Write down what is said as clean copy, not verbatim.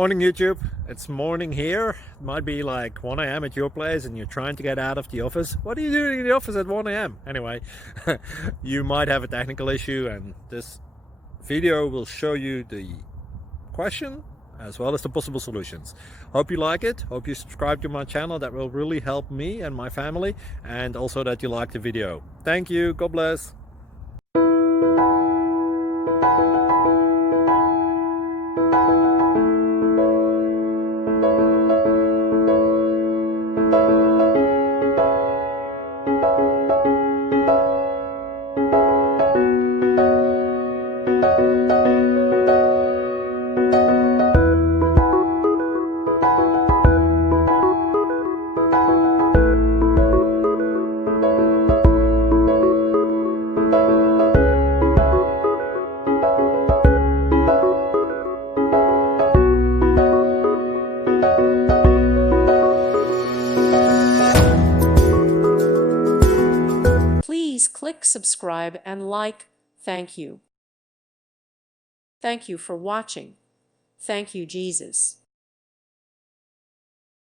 Morning YouTube, it's morning here. It might be like 1 a.m. at your place and you're trying to get out of the office. What are you doing in the office at 1 a.m.? Anyway, you might have a technical issue and this video will show you the question as well as the possible solutions. Hope you like it, hope you subscribe to my channel. That will really help me and my family, and also that you like the video. Thank you, God bless. Please click subscribe and like. Thank you. Thank you for watching. Thank you, Jesus.